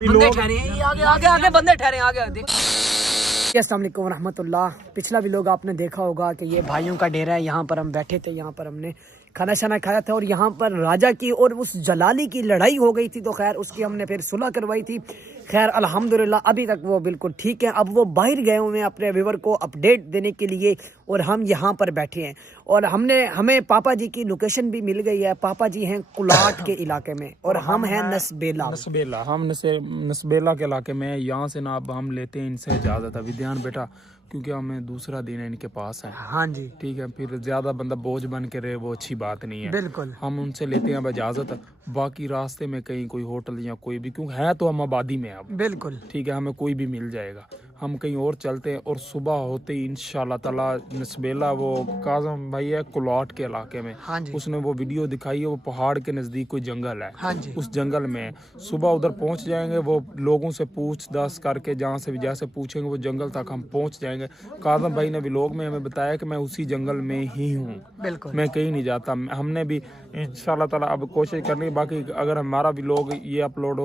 बंदे ठहरे आगे आगे आगे बंदे ठहरे आगे देख। अस्सलाम वालेकुम रहमतुल्लाह। पिछला भी लोग आपने देखा होगा कि ये भाइयों का डेरा है। यहाँ पर हम बैठे थे, यहाँ पर हमने खाना शाना खाया था और यहाँ पर राजा की और उस जलाली की लड़ाई हो गई थी, तो खैर उसकी हमने फिर सुलह करवाई थी। खैर अल्हम्दुलिल्लाह अभी तक वो बिल्कुल ठीक है। अब वो बाहर गए हुए हैं अपने व्यूवर को अपडेट देने के लिए और हम यहाँ पर बैठे हैं और हमें पापा जी की लोकेशन भी मिल गई है। पापा जी हैं कुलाट के इलाके में और हम हैं नसबेला। हम नसबेला के इलाके में। यहाँ से ना अब हम लेते हैं इनसे इजाज़त। अभी ध्यान बेटा, क्योंकि हमें दूसरा दिन इनके पास है। हाँ जी ठीक है, फिर ज्यादा बंदा बोझ बन के रहे वो अच्छी बात नहीं है। बिल्कुल हम उनसे लेते हैं अब इजाजत। बाकी रास्ते में कहीं कोई होटल या कोई भी, क्योंकि है तो हम आबादी में अब, बिल्कुल ठीक है, हमें कोई भी मिल जाएगा। हम कहीं और चलते हैं और सुबह होते ही इंशाल्लाह ताला नसबेला, वो काजम भाई है कुलाट के इलाके में। हाँ जी उसने वो वीडियो दिखाई है, वो पहाड़ के नजदीक कोई जंगल है। हाँ जी उस जंगल में सुबह उधर पहुंच जाएंगे। वो लोगों से पूछ-दाछ करके जहाँ से भी जैसे पूछेंगे वो जंगल तक हम पहुंच जाएंगे। काजम भाई ने व्लॉग में हमें बताया कि मैं उसी जंगल में ही हूँ, बिल्कुल मैं कहीं नहीं जाता। हमने भी इंशाल्लाह ताला अब कोशिश करनी है। बाकी अगर हमारा व्लॉग ये अपलोड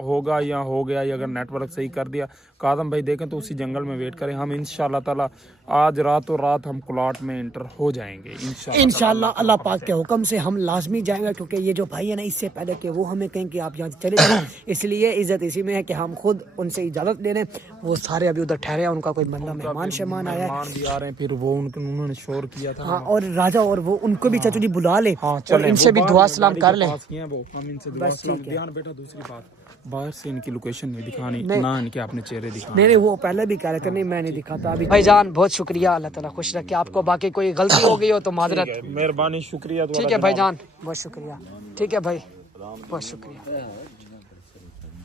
होगा या हो गया, या अगर नेटवर्क सही कर दिया कादम भाई देखें तो उसी जंगल में वेट करें। हम इंशाल्लाह ताला आज रातों रात हम कुलाट में इंटर हो जाएंगे इंशाल्लाह। अल्लाह पाक के हुक्म से हम लाजमी जाएंगे, क्योंकि ये जो भाई है ना, इससे पहले कि वो हमें कहें कि आप यहाँ चले जाएं, इसलिए इज्जत इसी में है कि हम खुद उनसे इजाजत ले लें। वो सारे अभी उधर ठहरे हैं, उनका कोई बंदा मेहमान शेमान आया है भी आ रहे हैं। फिर वो उन्होंने शोर किया था। हाँ, और राजा और वो उनको भी चाचू जी बुला ले और इनसे भी दुआ सलाम कर ले। हम इनसे दुआ सलाम। ध्यान बेटा, दूसरी बात, बाहर से इनकी लोकेशन नहीं दिखानी, ना इनके अपने चेहरे दिखाने। नहीं, वो पहले भी कह रहे थे, नहीं मैं नहीं दिखाता अभी। भाईजान बहुत शुक्रिया, अल्लाह ताला खुश रखे आपको। बाकी कोई गलती हो गई हो तो माजरत, मेहरबानी, शुक्रिया। ठीक है भाईजान, बहुत शुक्रिया। ठीक है भाई, बहुत शुक्रिया।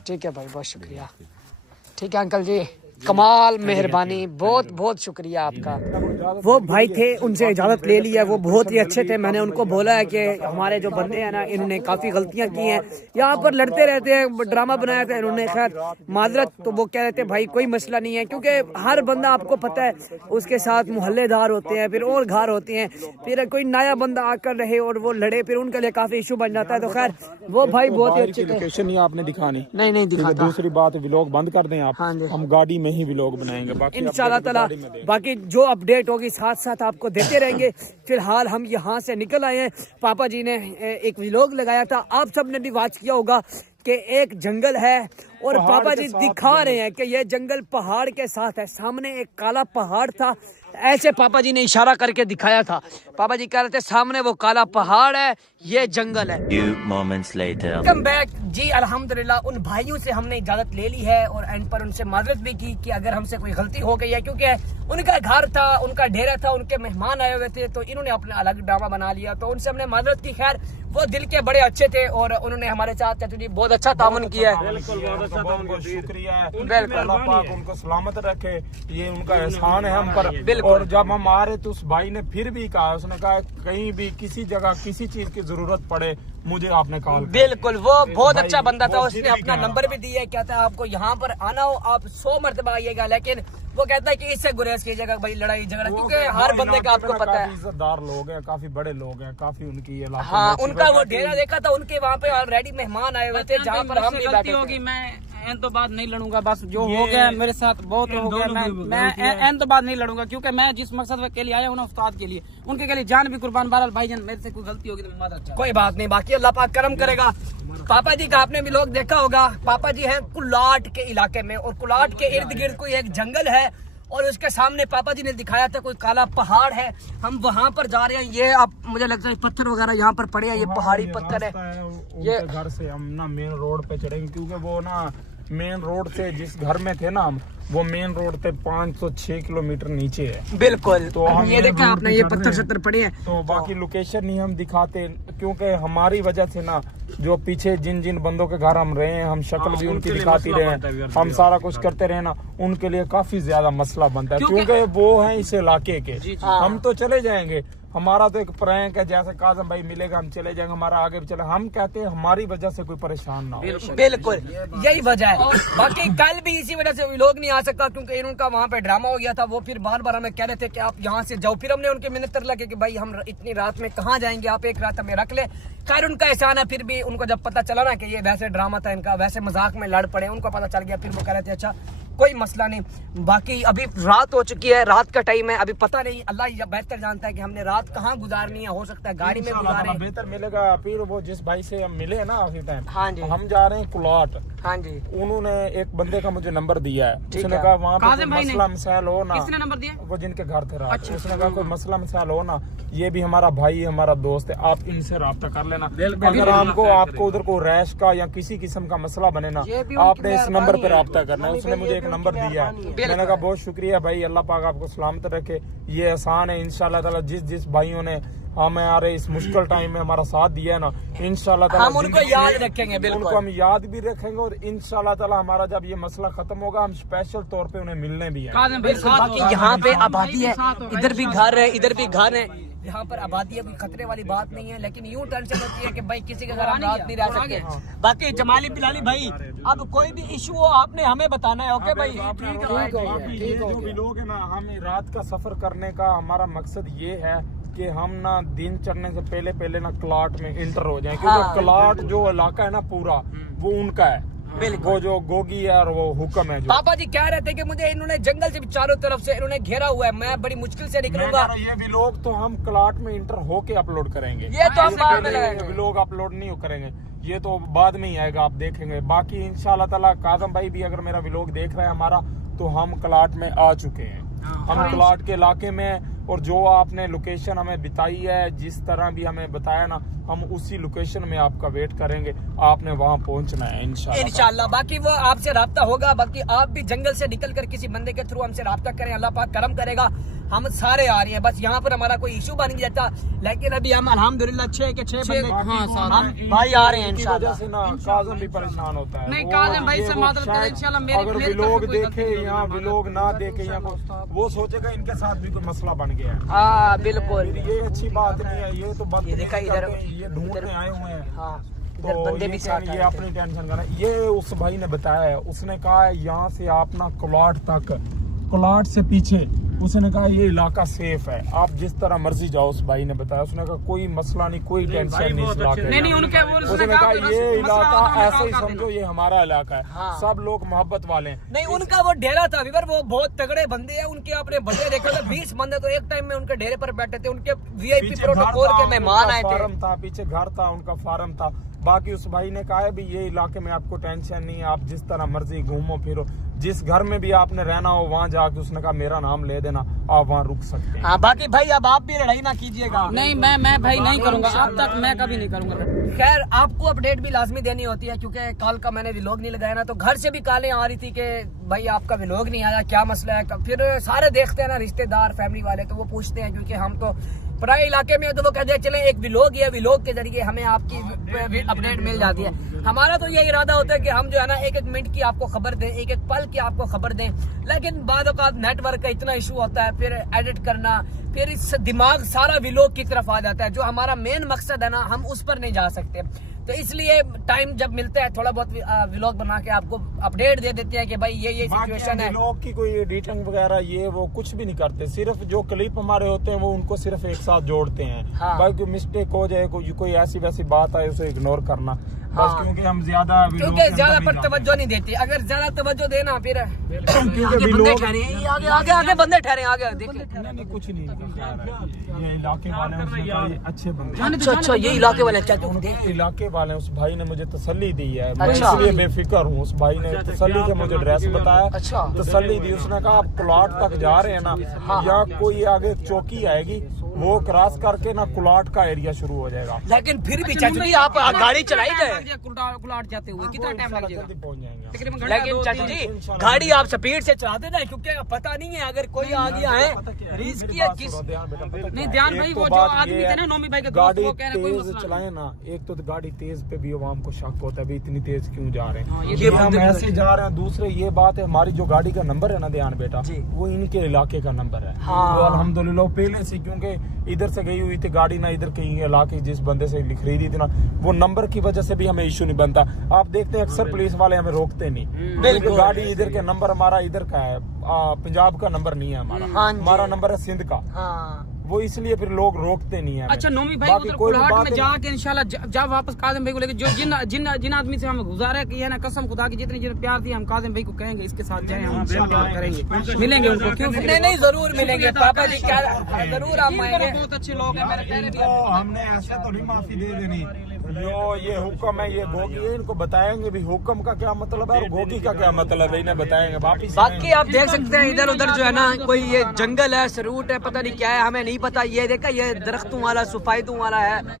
ठीक है भाई, बहुत शुक्रिया। ठीक है अंकल जी, कमाल, मेहरबानी, बहुत बहुत शुक्रिया आपका। वो भाई थे, उनसे इजाजत ले लिया, वो बहुत ही अच्छे थे। मैंने उनको बोला है कि हमारे जो बंदे हैं ना, इन्होंने काफी गलतियां की हैं, यहाँ पर लड़ते रहते हैं, ड्रामा बनाया था इन्होंने। खैर माजरत, तो वो कह रहे थे भाई कोई मसला नहीं है, क्योंकि हर बंदा आपको पता है उसके साथ मोहल्लेदार होते हैं, फिर और घर होते हैं, फिर कोई नया बंदा आकर रहे और वो लड़े, फिर उनके लिए काफी इशू बन जाता है। तो खैर वो भाई बहुत ही अच्छे थे। लोकेशन ही आपने दिखानी नहीं दिखाता। दूसरी बात, व्लॉग बंद कर दें आप। हाँ जी, हम गाड़ी में ही व्लॉग बनाएंगे बाकी इंशाल्लाह ताला। बाकी जो अपडेट होगी साथ साथ आपको देते रहेंगे। फिलहाल हम यहाँ से निकल आए हैं। पापा जी ने एक व्लॉग लगाया था, आप सब ने भी वॉच किया होगा, कि एक जंगल है और पापा जी दिखा रहे हैं कि ये जंगल पहाड़ के साथ है। सामने एक काला पहाड़ था, ऐसे पापा जी ने इशारा करके दिखाया था। पापा जी कह रहे थे सामने वो काला पहाड़ है, ये जंगल है। वेलकम बैक जी। अल्हम्दुलिल्लाह उन भाइयों से हमने इजाजत ले ली है और एंड पर उनसे माजरत भी की कि अगर हमसे कोई गलती हो गई है, क्योंकि उनका घर था, उनका डेरा था, उनके मेहमान आए हुए थे, तो इन्होंने अपना अलग ड्रामा बना लिया, तो उनसे हमने माजरत की। खैर वो दिल के बड़े अच्छे थे और उन्होंने हमारे साथ चाचू जी बहुत अच्छा तामुन किया है। बिल्कुल शुक्रिया है। बिल्कुल, अल्लाह पाक उनको सलामत रखे, ये उनका एहसान है हम पर। और जब हम आ रहे तो उस भाई ने फिर भी कहा, उसने कहा कहीं भी किसी जगह किसी चीज की जरूरत पड़े मुझे आपने कॉल। बिल्कुल, वो बहुत अच्छा बंदा था, उसने अपना नंबर भी दिया है। कहता है आपको यहाँ पर आना हो आप 100 मरतबा आइएगा, लेकिन वो कहता है कि इससे गुरेज कीजिएगा भाई, लड़ाई झगड़ा, क्योंकि हर बंदे का आपको पता है इज्जतदार लोग हैं, काफी बड़े लोग हैं, काफी उनकी ये। हाँ, उनका वो डेरा देखा था, उनके वहाँ पे ऑलरेडी मेहमान आए हुए थे, जहाँ पर हम भी बैठे होगी। मैं एन तो बात नहीं लड़ूंगा, बस जो हो गया मेरे साथ बहुत हो गया। मैं एन तो बात नहीं लड़ूंगा, क्योंकि मैं जिस मकसद के लिए आया हूँ ना, उस्ताद के लिए, उनके लिए जान भी कुर्बान। बहरहाल भाईजान, मेरे से कोई गलती होगी तो माजरत, कोई बात नहीं। बाकी अल्लाह पाक करम करेगा। पापा जी का आपने भी लोग देखा होगा, पापा जी हैं कुलाट के इलाके में और कुलाट के इर्द गिर्द कोई एक जंगल है और उसके सामने पापा जी ने दिखाया था कोई काला पहाड़ है। हम वहाँ पर जा रहे हैं। ये आप मुझे लगता है पत्थर वगैरह यहाँ पर पड़े हैं, ये पहाड़ी पत्थर है। ये घर से हम ना मेन रोड पे चढ़ेंगे, क्योंकि वो ना मेन रोड से जिस घर में थे ना हम, वो मेन रोड से 506 किलोमीटर नीचे है। बिल्कुल, तो हम ये देखा आपने, ये पत्थर सत्तर पड़े हैं। तो बाकी लोकेशन नहीं हम दिखाते, क्योंकि हमारी वजह से ना जो पीछे जिन जिन बंदों के घर हम रहे हैं, हम शक्ल भी उनकी दिखाती रहे, हम सारा कुछ करते रहे ना, उनके लिए काफी ज्यादा मसला बनता है, क्योंकि वो है इस इलाके के। हम तो चले जाएंगे, हमारा तो एक प्रैंक है, जैसे काजम भाई मिलेगा हम चले जाएंगे, हमारा आगे भी चले। हम कहते हैं हमारी वजह से कोई परेशान ना हो। बिल्कुल यही वजह है। बाकी कल भी इसी वजह से लोग नहीं आ सकता क्योंकि इनका वहाँ पे ड्रामा हो गया था। वो फिर बार बार हमें कह रहे थे कि आप यहाँ से जाओ, फिर हमने उनके मिन्नत लगे कि भाई हम इतनी रात में कहाँ जाएंगे, आप एक रात हमें रख ले। खैर उनका एहसान है, फिर भी उनको जब पता चला ना कि ये वैसे ड्रामा था इनका, वैसे मजाक में लड़ पड़े, उनको पता चल गया, फिर वो कह रहे थे अच्छा कोई मसला नहीं। बाकी अभी रात हो चुकी है, रात का टाइम है, अभी पता नहीं, अल्लाह बेहतर जानता है कि हमने रात कहाँ गुजारनी है। हो सकता है गाड़ी में गुजारे, बेहतर मिलेगा। फिर वो जिस भाई से हम मिले ना आखिरी टाइम, हाँ जी, हम जा रहे हैं कुलाट। हाँ जी, उन्होंने एक बंदे का मुझे नंबर दिया है, उसने कहा वहाँ पे मसला मसाइल हो ना, किसने नंबर दिया? वो जिनके घर थे रात। अच्छा, उसने कहा कोई मसला मसाइल हो ना, ये भी हमारा भाई है, हमारा दोस्त है, आप इनसे राब्ता कर लेना। अगर हमको आपको उधर को रैश का या किसी किस्म का मसला बने ना, आपने इस नंबर पे राब्ता करना है। उसने मुझे एक नंबर दिया है, मैंने कहा बहुत शुक्रिया भाई, अल्लाह पाक आपको सलामत रखे। ये एहसान है इंशाल्लाह ताला, जिस भाइयों ने हमें आ रहे इस मुश्किल टाइम में हमारा साथ दिया है ना, इंशाल्लाह ताला हम उनको याद रखेंगे। बिल्कुल उनको हम याद भी रखेंगे, और इंशाल्लाह ताला हमारा जब ये मसला खत्म होगा हम स्पेशल तौर पे उन्हें मिलने भी हैं। बाकी यहाँ पे आबादी है, इधर भी घर है, इधर भी घर है, यहाँ पर आबादी है, कोई खतरे वाली बात नहीं है। लेकिन यूँ टेंशन होती है कि भाई किसी के घर हम रात नहीं रह सकते। बाकी जमाली बिलाली भाई, अब कोई भी इशू हो आपने हमें बताना है। ओके भाई, जो भी लोग है ना, हमें रात का सफर करने का हमारा मकसद ये है कि हम ना दिन चढ़ने से पहले ना क्लाट में इंटर हो जाएं, क्योंकि क्लाट जो इलाका है ना पूरा वो उनका है। वो जो गोगी है और वो हुक्म है। जो पापा जी कह रहे थे कि मुझे इन्होंने जंगल से भी चारों तरफ से इन्होंने घेरा हुआ है, मैं बड़ी मुश्किल से निकलूंगा। ये व्लॉग तो हम क्लाट में इंटर होके अपलोड करेंगे, ये तो हम बाद में लगाएंगे। व्लॉग अपलोड नहीं करेंगे, ये तो बाद में ही आएगा, आप देखेंगे। बाकी इंशाल्लाह ताला काजम भाई भी अगर मेरा व्लॉग देख रहा है हमारा, तो हम क्लाट में आ चुके हैं। हम क्लाट के इलाके में, और जो आपने लोकेशन हमें बताई है, जिस तरह भी हमें बताया ना, हम उसी लोकेशन में आपका वेट करेंगे। आपने वहाँ पहुँचना है इंशाल्लाह। बाकी वो आपसे राब्ता होगा। बाकी आप भी जंगल से निकल कर किसी बंदे के थ्रू हमसे राब्ता करें, अल्लाह पाक करम करेगा। हम सारे आ रहे हैं, बस यहाँ पर हमारा कोई इशू बन गया था, लेकिन अभी हम अल्हम्दुलिल्लाह 6 के 6 बंदे हम भाई आ रहे हैं इंशाल्लाह। से ना काजम भी परेशान होता है। नहीं, काजम भाई से मदद करें इंशाल्लाह। मेरे अगर व्लॉग देखे या व्लॉग ना देखे या वो सोचेगा इनके साथ भी कोई मसला बन गया है। हाँ बिल्कुल, ये अच्छी बात नहीं है। ये तो बात देखा इधर, ये ढूंढने आए हुए हैं। हाँ, तो बंदे भी साथ ये अपनी टेंशन करना। ये उस भाई ने बताया है, उसने कहा है यहाँ से आप ना क्लाट तक, क्लाट से पीछे, उसने कहा ये इलाका सेफ है, आप जिस तरह मर्जी जाओ। उस भाई ने बताया, उसने कहा कोई मसला नहीं, कोई टेंशन नहीं इस इलाके में। उसने कहा ये इलाका ऐसे ही समझो ये हमारा इलाका है। हाँ। सब लोग मोहब्बत वाले हैं। नहीं, उनका वो डेरा था विवर, वो बहुत तगड़े बंदे हैं। उनके आपने बंदे देखे थे, 20 बंदे तो एक टाइम में उनके डेरे पर बैठे थे। उनके VIP प्रोटोकॉल के मेहमान आए थे। फार्म था पीछे, घर था उनका, फार्म था। बाकी उस भाई ने कहा है भी ये इलाके में आपको टेंशन नहीं है, आप जिस तरह मर्जी घूमो फिरो, जिस घर में भी आपने रहना हो वहाँ जाके, उसने कहा मेरा नाम ले देना, आप वहाँ रुक सकते हैं। हाँ, बाकी भाई अब आप भी लड़ाई ना कीजिएगा। नहीं, मैं भाई नहीं करूंगा, अब तक मैं कभी नहीं करूंगा। खैर आपको अपडेट भी लाजमी देनी होती है, क्योंकि कल का मैंने व्लॉग नहीं लगाया ना, तो घर से भी कॉलें आ रही थी कि भाई आपका व्लॉग नहीं आया, क्या मसला है। फिर सारे देखते हैं ना, रिश्तेदार फैमिली वाले, तो वो पूछते हैं, क्योंकि हम तो पराए इलाके में, तो वो कहते हैं चले एक व्लॉग या व्लॉग के जरिए हमें आपकी अपडेट मिल जाती है। हमारा तो ये इरादा होता है कि हम जो है ना एक मिनट की आपको खबर दें, एक पल की आपको खबर दें, लेकिन बाद औक़ात नेटवर्क का इतना इशू होता है, फिर एडिट करना, फिर इस दिमाग सारा व्लॉग की तरफ आ जाता है। जो हमारा मेन मकसद है ना, हम उस पर नहीं जा सकते। तो इसलिए टाइम जब मिलता है थोड़ा बहुत व्लॉग बना के आपको अपडेट दे देते हैं कि भाई ये सिचुएशन है। व्लॉग की कोई एडिटिंग वगैरह ये वो कुछ भी नहीं करते, सिर्फ जो क्लिप हमारे होते हैं वो उनको सिर्फ एक साथ जोड़ते हैं। हाँ। भाई कोई मिस्टेक हो जाए, कोई ऐसी वैसी बात आए, उसे इग्नोर करना बस। हाँ। क्योंकि हम ज्यादा पर तवज्जो नहीं देती। अगर ज्यादा तवज्जो देना फिर क्योंकि बंदे ठहरे आगे बंदे ठहरे आगे देखे। नहीं कुछ नहीं, ये इलाके वाले अच्छे बंदे। अच्छा, ये इलाके वाले क्या होंगे? इलाके वाले उस भाई ने मुझे तसल्ली दी है, मैं अच्छा। इसलिए बेफिक्र हूँ। उस भाई ने तसल्ली से मुझे एड्रेस बताया, अच्छा। तसल्ली दी। उसने कहा आप कुलाट तक जा रहे हैं ना, या कोई आगे चौकी आएगी, वो क्रॉस करके ना कुलाट का एरिया शुरू हो जाएगा। लेकिन फिर भी चाचा जी आप गाड़ी चलाई गए, कुलाट जाते हुए कितना टाइम लग जाएगा? जल्दी पहुंच जाएंगे। लेकिन चाचा जी गाड़ी आप स्पीड से चलाते ना, क्योंकि पता नहीं है अगर कोई आ गया है रिस्क या किस। नहीं ध्यान भाई, वो जो आदमी थे ना नोमी भाई के दोस्त, वो कह रहे कोई तेज मसला चलाए ना, एक तो गाड़ी तेज पे भी आवाम को शक होता है, इतनी तेज क्यों जा रहे हैं। ये ये हम ऐसे जा रहे हैं। दूसरे ये बात है, हमारी जो गाड़ी का नंबर है ना ध्यान बेटा, जी। वो इनके इलाके का नंबर है। हाँ। तो अल्हम्दुलिल्लाह पहले से, क्योंकि इधर से गई हुई थी गाड़ी ना, इधर कहीं इलाके जिस बंदे से खरीदी थी ना, वो नंबर की वजह से भी हमें इश्यू नहीं बनता। आप देखते हैं अक्सर पुलिस वाले हमें रोकते नहीं, क्योंकि गाड़ी इधर के नंबर हमारा इधर का है, पंजाब का नंबर नहीं है हमारा, हमारा नंबर है सिंध का, वो इसलिए फिर लोग रोकते नहीं है। अच्छा नोमी भाई, उधर कुल्हाड़ में जाके इंशाल्लाह जब वापस काजिम भाई को लेके जो जिन आदमी से हम गुजारा की है ना, कसम खुदा की जितनी प्यार थी, हम काजिम भाई को कहेंगे इसके साथ जाए, हम प्यार करेंगे, मिलेंगे उनको, क्यों नहीं जरूर मिलेंगे पापा जी, क्या जरूर आप आएंगे। बहुत अच्छे लोग हैं, मेरे पहले भी हमने ऐसे तो नहीं माफी दे देनी, जो ये हुक्म है, ये गोगी है, इनको बताएंगे भी हुक्म का क्या मतलब है और गोगी का क्या मतलब है, इन्हें बताएंगे वापिस। बाकी आप देख सकते हैं इधर उधर जो है ना, कोई ये जंगल है, सरूट है, पता नहीं क्या है, हमें नहीं पता। ये देखा, ये दरख्तों वाला, सफायतों वाला है।